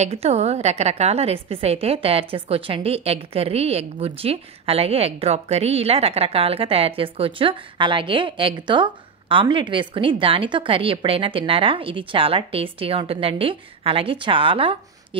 ఎగ్తో రకరకాల రెసిపీస్ అయితే తయారు చేసుకోవచ్చండి. ఎగ్ కర్రీ, ఎగ్ బుర్జీ, అలాగే ఎగ్ డ్రాప్ కర్రీ, ఇలా రకరకాలుగా తయారు చేసుకోవచ్చు. అలాగే ఎగ్తో ఆమ్లెట్ వేసుకుని దానితో కర్రీ ఎప్పుడైనా తిన్నారా? ఇది చాలా టేస్టీగా ఉంటుందండి. అలాగే చాలా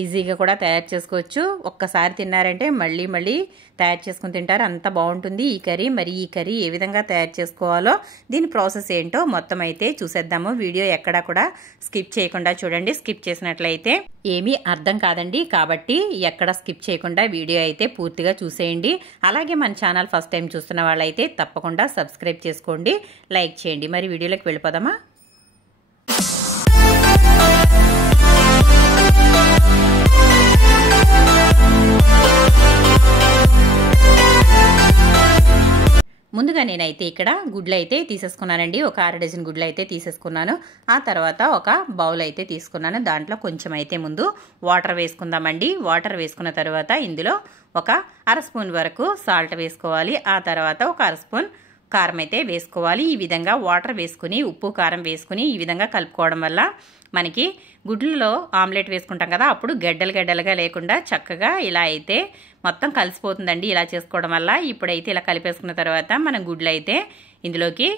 ఈజీగా కూడా తయారు చేసుకోవచ్చు. ఒక్కసారి తిన్నారంటే మళ్ళీ మళ్ళీ తయారు చేసుకుని తింటారు, అంత బాగుంటుంది ఈ కర్రీ. మరి ఈ కర్రీ ఏ విధంగా తయారు చేసుకోవాలో, దీని ప్రాసెస్ ఏంటో మొత్తం అయితే చూసేద్దాము. వీడియో ఎక్కడా కూడా స్కిప్ చేయకుండా చూడండి. స్కిప్ చేసినట్లయితే ఏమీ అర్థం కాదండి. కాబట్టి ఎక్కడ స్కిప్ చేయకుండా వీడియో అయితే పూర్తిగా చూసేయండి. అలాగే మన ఛానల్ ఫస్ట్ టైం చూస్తున్న వాళ్ళైతే తప్పకుండా సబ్స్క్రైబ్ చేసుకోండి, లైక్ చేయండి. మరి వీడియోలోకి వెళ్ళిపోదామా? ముందుగా నేనైతే ఇక్కడ గుడ్లు అయితే తీసేసుకున్నానండి. ఒక 6 డజన్ గుడ్లు అయితే తీసేసుకున్నాను. ఆ తర్వాత ఒక బౌల్ అయితే తీసుకున్నాను. దాంట్లో కొంచెం అయితే ముందు వాటర్ వేసుకుందామండి. వాటర్ వేసుకున్న తర్వాత ఇందులో ఒక 1/2 స్పూన్ వరకు సాల్ట్ వేసుకోవాలి. ఆ తర్వాత ఒక 1/2 స్పూన్ కారం అయితే వేసుకోవాలి. ఈ విధంగా వాటర్ వేసుకుని ఉప్పు కారం వేసుకుని ఈ విధంగా కలుపుకోవడం వల్ల మనకి గుడ్లలో ఆమ్లెట్ వేసుకుంటాం కదా, అప్పుడు గడ్డలుగా లేకుండా చక్కగా ఇలా అయితే మొత్తం కలిసిపోతుందండి. ఇలా చేసుకోవడం వల్ల ఇప్పుడైతే ఇలా కలిపేసుకున్న తర్వాత మనం గుడ్లు అయితే ఇందులోకి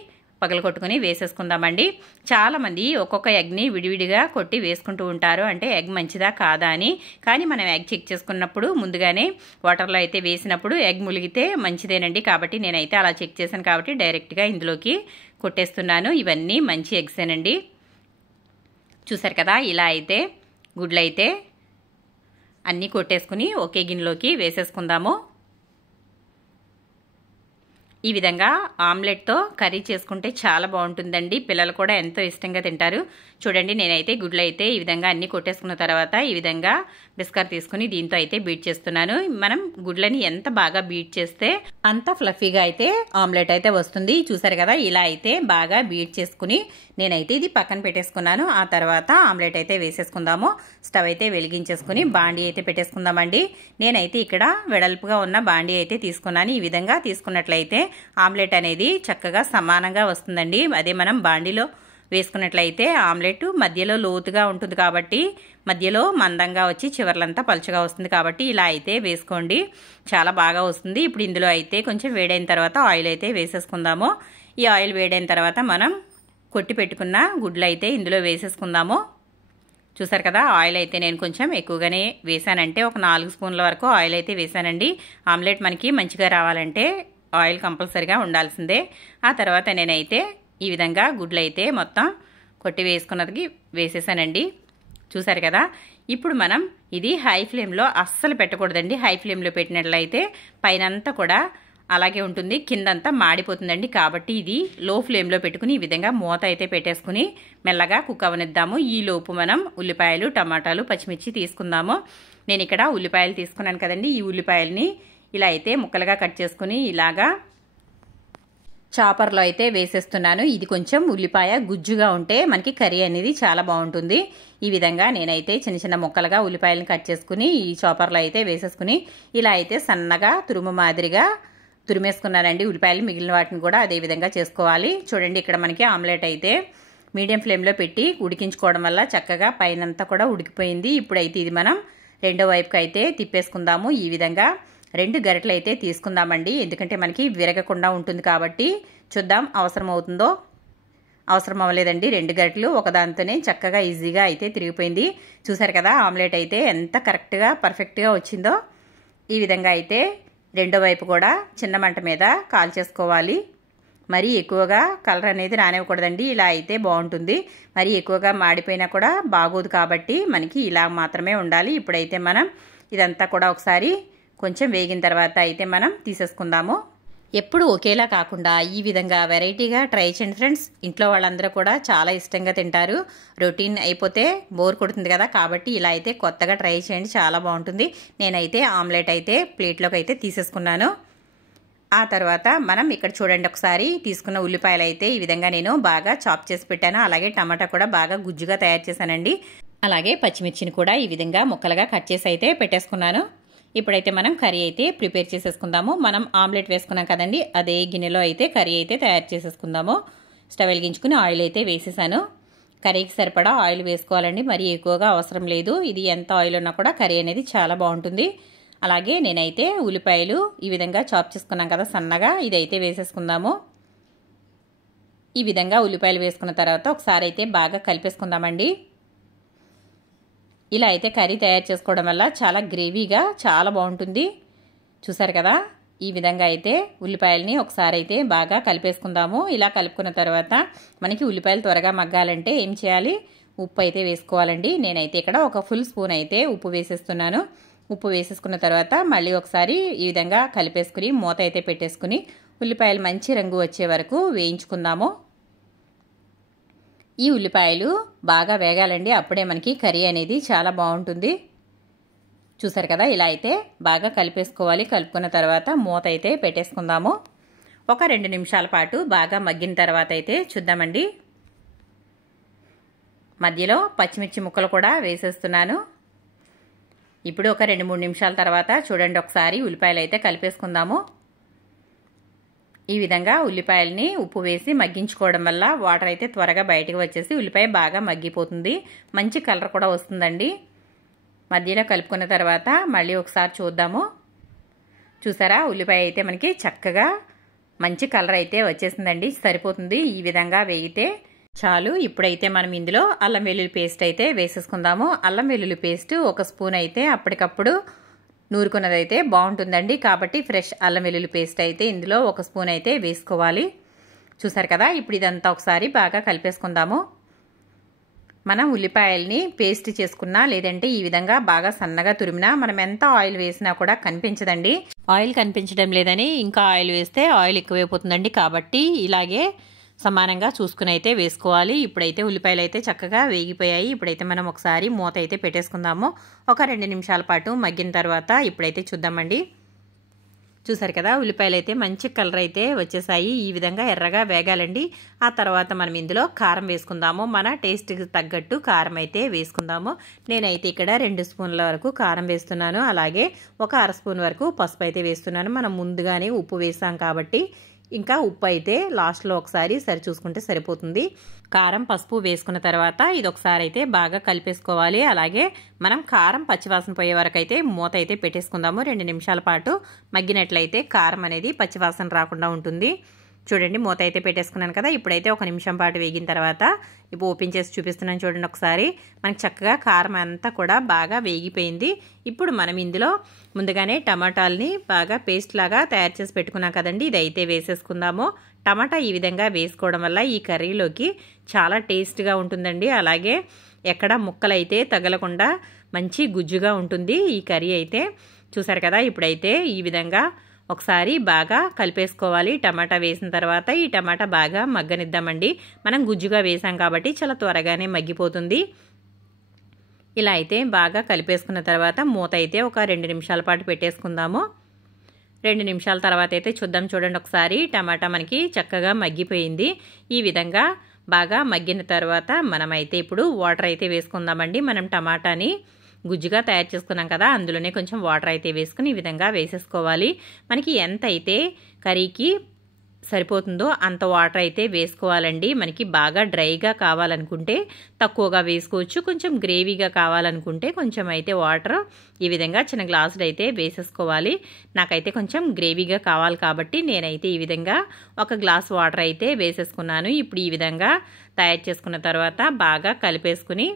పగలగొట్టుకుని వేసేసుకుందామండి. చాలామంది ఒక్కొక్క ఎగ్ని విడివిడిగా కొట్టి వేసుకుంటూ ఉంటారు, అంటే ఎగ్ మంచిదా కాదా అని. కానీ మనం ఎగ్ చెక్ చేసుకున్నప్పుడు ముందుగానే వాటర్లో అయితే వేసినప్పుడు ఎగ్ ములిగితే మంచిదేనండి. కాబట్టి నేనైతే అలా చెక్ చేశాను కాబట్టి డైరెక్ట్గా ఇందులోకి కొట్టేస్తున్నాను. ఇవన్నీ మంచి ఎగ్సేనండి. చూసారు కదా, ఇలా అయితే గుడ్లు అయితే అన్నీ కొట్టేసుకుని ఒకే గిన్నెలోకి వేసేసుకుందాము. ఈ విధంగా ఆమ్లెట్తో కర్రీ చేసుకుంటే చాలా బాగుంటుందండి. పిల్లలు కూడా ఎంతో ఇష్టంగా తింటారు. చూడండి, నేనైతే గుడ్లు అయితే ఈ విధంగా అన్నీ కొట్టేసుకున్న తర్వాత ఈ విధంగా బిస్కర్ తీసుకుని దీంతో అయితే బీట్ చేస్తున్నాను. మనం గుడ్లని ఎంత బాగా బీట్ చేస్తే అంత ఫ్లఫీగా అయితే ఆమ్లెట్ అయితే వస్తుంది. చూసారు కదా, ఇలా అయితే బాగా బీట్ చేసుకుని నేనైతే ఇది పక్కన పెట్టేసుకున్నాను. ఆ తర్వాత ఆమ్లెట్ అయితే వేసేసుకుందాము. స్టవ్ అయితే వెలిగించేసుకుని బాండీ అయితే పెట్టేసుకుందామండి. నేనైతే ఇక్కడ వెడల్పుగా ఉన్న బాండీ అయితే తీసుకున్నాను. ఈ విధంగా తీసుకున్నట్లయితే ఆమ్లెట్ అనేది చక్కగా సమానంగా వస్తుందండి. అదే మనం బాండీలో వేసుకున్నట్లయితే ఆమ్లెట్ మధ్యలో లోతుగా ఉంటుంది కాబట్టి మధ్యలో మందంగా వచ్చి చివర్లంతా పలుచగా వస్తుంది. కాబట్టి ఇలా అయితే వేసుకోండి, చాలా బాగా వస్తుంది. ఇప్పుడు ఇందులో అయితే కొంచెం వేడైన తర్వాత ఆయిల్ అయితే వేసేసుకుందాము. ఈ ఆయిల్ వేడైన తర్వాత మనం కొట్టి పెట్టుకున్న గుడ్లు అయితే ఇందులో వేసేసుకుందాము. చూసారు కదా, ఆయిల్ అయితే నేను కొంచెం ఎక్కువగానే వేసానంటే ఒక 4 స్పూన్ల వరకు ఆయిల్ అయితే వేసానండి. ఆమ్లెట్ మనకి మంచిగా రావాలంటే ఆయిల్ కంపల్సరిగా ఉండాల్సిందే. ఆ తర్వాత నేనైతే ఈ విధంగా గుడ్లు అయితే మొత్తం కొట్టి వేసుకున్నది వేసేసానండి. చూసారు కదా, ఇప్పుడు మనం ఇది హై ఫ్లేమ్లో అస్సలు పెట్టకూడదండి. హై ఫ్లేమ్లో పెట్టినట్లయితే పైనంతా కూడా అలాగే ఉంటుంది, కిందంతా మాడిపోతుందండి. కాబట్టి ఇది లో ఫ్లేమ్లో పెట్టుకుని ఈ విధంగా మూత అయితే పెట్టేసుకుని మెల్లగా కుక్ అవనిద్దాము. ఈ లోపు మనం ఉల్లిపాయలు, టమాటాలు, పచ్చిమిర్చి తీసుకుందాము. నేను ఇక్కడ ఉల్లిపాయలు తీసుకున్నాను కదండి. ఈ ఉల్లిపాయలని ఇలా అయితే ముక్కలుగా కట్ చేసుకుని ఇలాగా చాపర్లో అయితే వేసేస్తున్నాను. ఇది కొంచెం ఉల్లిపాయ గుజ్జుగా ఉంటే మనకి కర్రీ అనేది చాలా బాగుంటుంది. ఈ విధంగా నేనైతే చిన్న చిన్న ముక్కలుగా ఉల్లిపాయలను కట్ చేసుకుని ఈ చాపర్లో అయితే వేసేసుకుని ఇలా అయితే సన్నగా తురుము మాదిరిగా తురిమేసుకున్నానండి. ఉల్లిపాయలు మిగిలిన వాటిని కూడా అదే విధంగా చేసుకోవాలి. చూడండి, ఇక్కడ మనకి ఆమ్లెట్ అయితే మీడియం ఫ్లేమ్లో పెట్టి ఉడికించుకోవడం వల్ల చక్కగా పైనంతా కూడా ఉడికిపోయింది. ఇప్పుడైతే ఇది మనం రెండో వైపుకి అయితే తిప్పేసుకుందాము. ఈ విధంగా 2 గరిటెలు అయితే తీసుకుందామండి, ఎందుకంటే మనకి విరగకుండా ఉంటుంది కాబట్టి. చూద్దాం అవసరం అవుతుందో. అవసరం అవ్వలేదండి, 2 గరిటెలు ఒకదానితోనే చక్కగా ఈజీగా అయితే తిరిగిపోయింది. చూసారు కదా, ఆమ్లెట్ అయితే ఎంత కరెక్ట్గా పర్ఫెక్ట్గా వచ్చిందో. ఈ విధంగా అయితే రెండో వైపు కూడా చిన్న మంట మీద కాల్చేసుకోవాలి. మరీ ఎక్కువగా కలర్ అనేది రానివ్వకూడదండి, ఇలా అయితే బాగుంటుంది. మరీ ఎక్కువగా మాడిపోయినా కూడా బాగోదు కాబట్టి మనకి ఇలా మాత్రమే ఉండాలి. ఇప్పుడైతే మనం ఇదంతా కూడా ఒకసారి కొంచెం వేగిన తర్వాత అయితే మనం తీసేసుకుందాము. ఎప్పుడు ఒకేలా కాకుండా ఈ విధంగా వెరైటీగా ట్రై చేయండి ఫ్రెండ్స్. ఇంట్లో వాళ్ళందరూ కూడా చాలా ఇష్టంగా తింటారు. రొటీన్ అయిపోతే బోర్ కొడుతుంది కదా, కాబట్టి ఇలా అయితే కొత్తగా ట్రై చేయండి, చాలా బాగుంటుంది. నేనైతే ఆమ్లెట్ అయితే ప్లేట్లోకి అయితే తీసేసుకున్నాను. ఆ తర్వాత మనం ఇక్కడ చూడండి, ఒకసారి తీసుకున్న ఉల్లిపాయలు అయితే ఈ విధంగా నేను బాగా చాప్ చేసి పెట్టాను. అలాగే టమాటా కూడా బాగా గుజ్జుగా తయారు చేశానండి. అలాగే పచ్చిమిర్చిని కూడా ఈ విధంగా ముక్కలుగా కట్ చేసి అయితే పెట్టేసుకున్నాను. ఇప్పుడైతే మనం కర్రీ అయితే ప్రిపేర్ చేసేసుకుందాము. మనం ఆమ్లెట్ వేసుకున్నాం కదండి, అదే గిన్నెలో అయితే కర్రీ అయితే తయారు చేసేసుకుందాము. స్టవ్ వెలిగించుకుని ఆయిల్ అయితే వేసేసాను. కర్రీకి సరిపడా ఆయిల్ వేసుకోవాలండి, మరీ ఎక్కువగా అవసరం లేదు. ఇది ఎంత ఆయిల్ ఉన్నా కూడా కర్రీ అనేది చాలా బాగుంటుంది. అలాగే నేనైతే ఉల్లిపాయలు ఈ విధంగా చాప్ చేసుకున్నాం కదా సన్నగా, ఇదైతే వేసేసుకుందాము. ఈ విధంగా ఉల్లిపాయలు వేసుకున్న తర్వాత ఒకసారి అయితే బాగా కలిపేసుకుందామండి. ఇలా అయితే కర్రీ తయారు చేసుకోవడం వల్ల చాలా గ్రేవీగా చాలా బాగుంటుంది. చూసారు కదా, ఈ విధంగా అయితే ఉల్లిపాయలని ఒకసారి అయితే బాగా కలిపేసుకుందాము. ఇలా కలుపుకున్న తర్వాత మనకి ఉల్లిపాయలు త్వరగా మగ్గాలంటే ఏం చేయాలి, ఉప్పు అయితే వేసుకోవాలండి. నేనైతే ఇక్కడ ఒక ఫుల్ స్పూన్ అయితే ఉప్పు వేసేస్తున్నాను. ఉప్పు వేసేసుకున్న తర్వాత మళ్ళీ ఒకసారి ఈ విధంగా కలిపేసుకుని మూత అయితే పెట్టేసుకుని ఉల్లిపాయలు మంచి రంగు వచ్చే వరకు వేయించుకుందాము. ఈ ఉల్లిపాయలు బాగా వేగాలండి, అప్పుడే మనకి కర్రీ అనేది చాలా బాగుంటుంది. చూసారు కదా, ఇలా అయితే బాగా కలిపేసుకోవాలి. కలుపుకున్న తర్వాత మూత అయితే పెట్టేసుకుందాము. ఒక 2 నిమిషాల పాటు బాగా మగ్గిన తర్వాత అయితే చూద్దామండి. మధ్యలో పచ్చిమిర్చి ముక్కలు కూడా వేసేస్తున్నాను. ఇప్పుడు ఒక 2-3 నిమిషాల తర్వాత చూడండి, ఒకసారి ఉల్లిపాయలు అయితే కలిపేసుకుందాము. ఈ విధంగా ఉల్లిపాయలని ఉప్పు వేసి మగ్గించుకోవడం వల్ల వాటర్ అయితే త్వరగా బయటకు వచ్చేసి ఉల్లిపాయ బాగా మగ్గిపోతుంది. మంచి కలర్ కూడా వస్తుందండి. మధ్యలో కలుపుకున్న తర్వాత మళ్ళీ ఒకసారి చూద్దాము. చూసారా, ఉల్లిపాయ అయితే మనకి చక్కగా మంచి కలర్ అయితే వచ్చేసిందండి. సరిపోతుంది, ఈ విధంగా వేగితే చాలు. ఇప్పుడైతే మనం ఇందులో అల్లం వెల్లుల్లి పేస్ట్ అయితే వేసేసుకుందాము. అల్లం వెల్లుల్లి పేస్ట్ ఒక స్పూన్ అయితే అప్పటికప్పుడు నూరుకున్నదైతే బాగుంటుందండి. కాబట్టి ఫ్రెష్ అల్లం వెల్లుల్లి పేస్ట్ అయితే ఇందులో ఒక స్పూన్ అయితే వేసుకోవాలి. చూసారు కదా, ఇప్పుడు ఇదంతా ఒకసారి బాగా కలిపేసుకుందాము. మనం ఉల్లిపాయల్ని పేస్ట్ చేసుకున్నా లేదంటే ఈ విధంగా బాగా సన్నగా తురిమినా మనం ఎంత ఆయిల్ వేసినా కూడా కనిపించదండి. ఆయిల్ కనిపించడం లేదని ఇంకా ఆయిల్ వేస్తే ఆయిల్ ఎక్కువైపోతుందండి. కాబట్టి ఇలాగే సమానంగా చూసుకుని అయితే వేసుకోవాలి. ఇప్పుడైతే ఉల్లిపాయలు అయితే చక్కగా వేగిపోయాయి. ఇప్పుడైతే మనం ఒకసారి మూత అయితే పెట్టేసుకుందాము. ఒక 2 నిమిషాల పాటు మగ్గిన తర్వాత ఇప్పుడైతే చూద్దామండి. చూసారు కదా, ఉల్లిపాయలు అయితే మంచి కలర్ అయితే వచ్చేసాయి. ఈ విధంగా ఎర్రగా వేగాలండి. ఆ తర్వాత మనం ఇందులో కారం వేసుకుందాము. మన టేస్ట్కి తగ్గట్టు కారం అయితే వేసుకుందాము. నేనైతే ఇక్కడ 2 స్పూన్ల వరకు కారం వేస్తున్నాను. అలాగే ఒక 1/2 స్పూన్ వరకు పసుపు అయితే వేస్తున్నాను. మనం ముందుగానే ఉప్పు వేసాం కాబట్టి ఇంకా ఉప్పు అయితే లాస్ట్లో ఒకసారి సరి చూసుకుంటే సరిపోతుంది. కారం పసుపు వేసుకున్న తర్వాత ఇది ఒకసారి అయితే బాగా కలిపేసుకోవాలి. అలాగే మనం కారం పచ్చివాసన పోయే వరకు అయితే మూత అయితే పెట్టేసుకుందాము. 2 నిమిషాల పాటు మగ్గినట్లయితే కారం అనేది పచ్చివాసన రాకుండా ఉంటుంది. చూడండి, మూత అయితే పెట్టేసుకున్నాను కదా. ఇప్పుడైతే 1 నిమిషం పాటు వేగిన తర్వాత ఇప్పుడు ఓపెన్ చేసి చూపిస్తున్నాను. చూడండి ఒకసారి, మనకి చక్కగా కారం అంతా కూడా బాగా వేగిపోయింది. ఇప్పుడు మనం ఇందులో ముందుగానే టమాటాలని బాగా పేస్ట్ లాగా తయారు చేసి పెట్టుకున్నాం కదండి, ఇదైతే వేసేసుకుందాము. టమాటా ఈ విధంగా వేసుకోవడం వల్ల ఈ కర్రీలోకి చాలా టేస్ట్గా ఉంటుందండి. అలాగే ఎక్కడ ముక్కలైతే తగలకుండా మంచి గుజ్జుగా ఉంటుంది ఈ కర్రీ అయితే. చూసారు కదా, ఇప్పుడైతే ఈ విధంగా ఒకసారి బాగా కలిపేసుకోవాలి. టమాటా వేసిన తర్వాత ఈ టమాటా బాగా మగ్గనిద్దామండి. మనం గుజ్జుగా వేసాం కాబట్టి చాలా త్వరగానే మగ్గిపోతుంది. ఇలా అయితే బాగా కలిపేసుకున్న తర్వాత మూత అయితే ఒక 2 నిమిషాల పాటు పెట్టేసుకుందాము. 2 నిమిషాల తర్వాత అయితే చూద్దాం. చూడండి ఒకసారి, టమాటా మనకి చక్కగా మగ్గిపోయింది. ఈ విధంగా బాగా మగ్గిన తర్వాత మనమైతే ఇప్పుడు వాటర్ అయితే వేసుకుందామండి. మనం టమాటాని గుజ్జుగా తయారు చేసుకున్నాం కదా, అందులోనే కొంచెం వాటర్ అయితే వేసుకుని ఈ విధంగా వేసేసుకోవాలి. మనకి ఎంత అయితే కర్రీకి సరిపోతుందో అంత వాటర్ అయితే వేసుకోవాలండి. మనకి బాగా డ్రైగా కావాలనుకుంటే తక్కువగా వేసుకోవచ్చు. కొంచెం గ్రేవీగా కావాలనుకుంటే కొంచెం అయితే వాటర్ ఈ విధంగా చిన్న గ్లాసులు అయితే వేసేసుకోవాలి. నాకైతే కొంచెం గ్రేవీగా కావాలి కాబట్టి నేనైతే ఈ విధంగా 1 గ్లాస్ వాటర్ అయితే వేసేసుకున్నాను. ఇప్పుడు ఈ విధంగా తయారు చేసుకున్న తర్వాత బాగా కలిపేసుకుని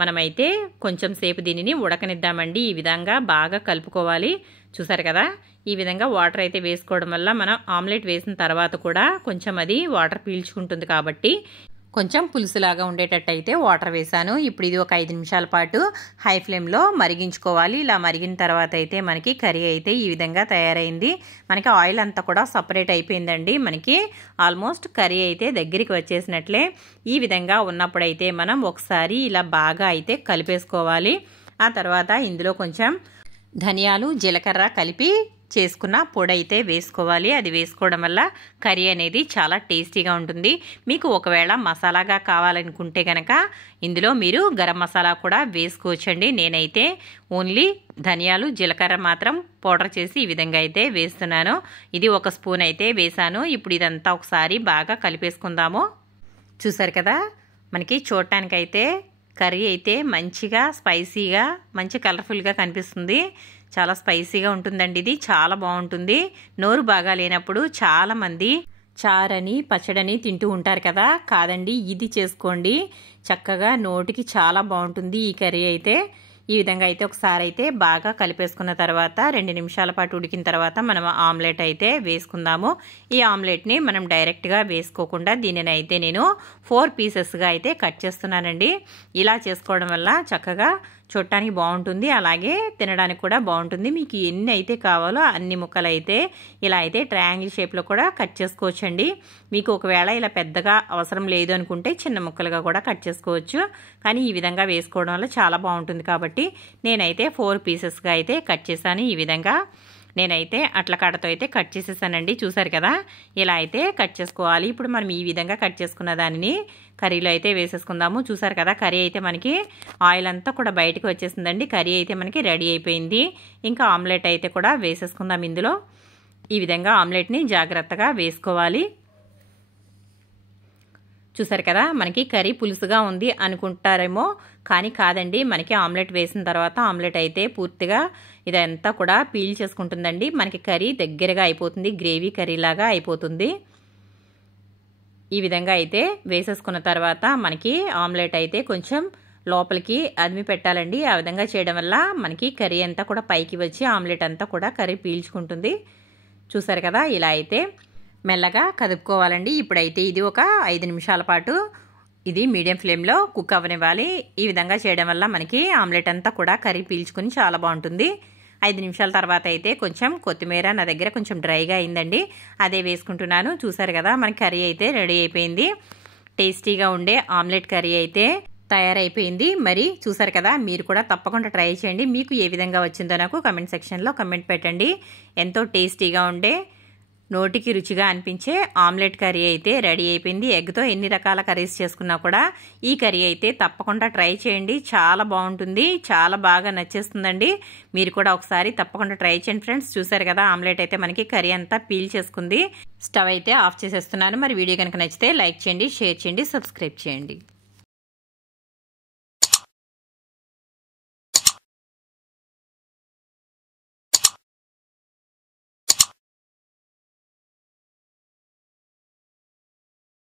మనమైతే కొంచెం సేపు దీనిని ఉడకనిద్దామండి. ఈ విధంగా బాగా కలుపుకోవాలి. చూసారు కదా, ఈ విధంగా వాటర్ అయితే వేసుకోవడం వల్ల మనం ఆమ్లెట్ వేసిన తర్వాత కూడా కొంచెం అది వాటర్ పీల్చుకుంటుంది కాబట్టి కొంచెం పులుసులాగా ఉండేటట్టయితే వాటర్ వేసాను. ఇప్పుడు ఇది ఒక 5 నిమిషాల పాటు హై ఫ్లేమ్లో మరిగించుకోవాలి. ఇలా మరిగిన తర్వాత అయితే మనకి కర్రీ అయితే ఈ విధంగా తయారైంది. మనకి ఆయిల్ అంతా కూడా సపరేట్ అయిపోయిందండి. మనకి ఆల్మోస్ట్ కర్రీ అయితే దగ్గరికి వచ్చేసినట్లే. ఈ విధంగా ఉన్నప్పుడైతే మనం ఒకసారి ఇలా బాగా అయితే కలిపేసుకోవాలి. ఆ తర్వాత ఇందులో కొంచెం ధనియాలు జీలకర్ర కలిపి చేసుకున్న పొడి అయితే వేసుకోవాలి. అది వేసుకోవడం వల్ల కర్రీ అనేది చాలా టేస్టీగా ఉంటుంది. మీకు ఒకవేళ మసాలాగా కావాలనుకుంటే కనుక ఇందులో మీరు గరం మసాలా కూడా వేసుకోవచ్చండి. నేనైతే ఓన్లీ ధనియాలు జీలకర్ర మాత్రం పౌడర్ చేసి ఈ విధంగా అయితే వేస్తున్నాను. ఇది 1 స్పూన్ అయితే వేసాను. ఇప్పుడు ఇదంతా ఒకసారి బాగా కలిపేసుకుందాము. చూసారు కదా, మనకి చూడటానికైతే కర్రీ అయితే మంచిగా స్పైసీగా మంచి కలర్ఫుల్గా కనిపిస్తుంది. చాలా స్పైసీగా ఉంటుందండి. ఇది చాలా బాగుంటుంది. నోరు బాగా లేనప్పుడు చాలామంది చారని పచ్చడని తింటూ ఉంటారు కదా, కాదండి ఇది చేసుకోండి. చక్కగా నోటికి చాలా బాగుంటుంది ఈ కర్రీ అయితే. ఈ విధంగా అయితే ఒకసారి అయితే బాగా కలిపేసుకున్న తర్వాత 2 నిమిషాల పాటు ఉడికిన తర్వాత మనం ఆమ్లెట్ అయితే వేసుకుందాము. ఈ ఆమ్లెట్ని మనం డైరెక్ట్గా వేసుకోకుండా దీనిని అయితే నేను 4 పీసెస్గా అయితే కట్ చేస్తున్నానండి. ఇలా చేసుకోవడం వల్ల చక్కగా చూడటానికి బాగుంటుంది, అలాగే తినడానికి కూడా బాగుంటుంది. మీకు ఎన్ని అయితే కావాలో అన్ని ముక్కలు అయితే ఇలా అయితే ట్రయాంగిల్ షేప్లో కూడా కట్ చేసుకోవచ్చండి. మీకు ఒకవేళ ఇలా పెద్దగా అవసరం లేదు అనుకుంటే చిన్న ముక్కలుగా కూడా కట్ చేసుకోవచ్చు. కానీ ఈ విధంగా వేసుకోవడం వల్ల చాలా బాగుంటుంది కాబట్టి నేనైతే 4 పీసెస్గా అయితే కట్ చేశాను. ఈ విధంగా నేనైతే అట్ల కాడతో అయితే కట్ చేసేసానండి. చూసారు కదా, ఇలా అయితే కట్ చేసుకోవాలి. ఇప్పుడు మనం ఈ విధంగా కట్ చేసుకున్న దానిని కర్రీలో అయితే వేసేసుకుందాము. చూసారు కదా, కర్రీ అయితే మనకి ఆయిల్ అంతా కూడా బయటకు వచ్చేసిందండి. కర్రీ అయితే మనకి రెడీ అయిపోయింది. ఇంకా ఆమ్లెట్ అయితే కూడా వేసేసుకుందాం ఇందులో. ఈ విధంగా ఆమ్లెట్ని జాగ్రత్తగా వేసుకోవాలి. చూసారు కదా, మనకి కర్రీ పులుసుగా ఉంది అనుకుంటారేమో, కానీ కాదండి. మనకి ఆమ్లెట్ వేసిన తర్వాత ఆమ్లెట్ అయితే పూర్తిగా ఇదంతా కూడా పీల్ చేసుకుంటుందండి. మనకి కర్రీ దగ్గరగా అయిపోతుంది, గ్రేవీ కర్రీ లాగా అయిపోతుంది. ఈ విధంగా అయితే వేసేసుకున్న తర్వాత మనకి ఆమ్లెట్ అయితే కొంచెం లోపలికి అదిమి పెట్టాలండి. ఆ విధంగా చేయడం వల్ల మనకి కర్రీ అంతా కూడా పైకి వచ్చి ఆమ్లెట్ అంతా కూడా కర్రీ పీల్చుకుంటుంది. చూసారు కదా, ఇలా అయితే మెల్లగా కదుపుకోవాలండి. ఇప్పుడైతే ఇది ఒక 5 నిమిషాల పాటు ఇది మీడియం ఫ్లేమ్లో కుక్ అవ్వనివ్వాలి. ఈ విధంగా చేయడం వల్ల మనకి ఆమ్లెట్ అంతా కూడా కర్రీ పీల్చుకుని చాలా బాగుంటుంది. 5 నిమిషాల తర్వాత అయితే కొంచెం కొత్తిమీర నా దగ్గర కొంచెం డ్రైగా అయిందండి, అదే వేసుకుంటున్నాను. చూసారు కదా, మనకి కర్రీ అయితే రెడీ అయిపోయింది. టేస్టీగా ఉండే ఆమ్లెట్ కర్రీ అయితే తయారైపోయింది. మరి చూసారు కదా, మీరు కూడా తప్పకుండా ట్రై చేయండి. మీకు ఏ విధంగా వచ్చిందో నాకు కమెంట్ సెక్షన్లో కమెంట్ పెట్టండి. ఎంతో టేస్టీగా ఉండే నోటికి రుచిగా అనిపించే ఆమ్లెట్ కర్రీ అయితే రెడీ అయిపోయింది. ఎగ్తో ఎన్ని రకాల కర్రీస్ చేసుకున్నా కూడా ఈ కర్రీ అయితే తప్పకుండా ట్రై చేయండి. చాలా బాగుంటుంది, చాలా బాగా నచ్చేస్తుందండి. మీరు కూడా ఒకసారి తప్పకుండా ట్రై చేయండి ఫ్రెండ్స్. చూసారు కదా, ఆమ్లెట్ అయితే మనకి కర్రీ అంతా పీల్ చేసుకుంది. స్టవ్ అయితే ఆఫ్ చేసేస్తున్నాను. మరి వీడియో కనుక నచ్చితే లైక్ చేయండి, షేర్ చేయండి, సబ్స్క్రైబ్ చేయండి.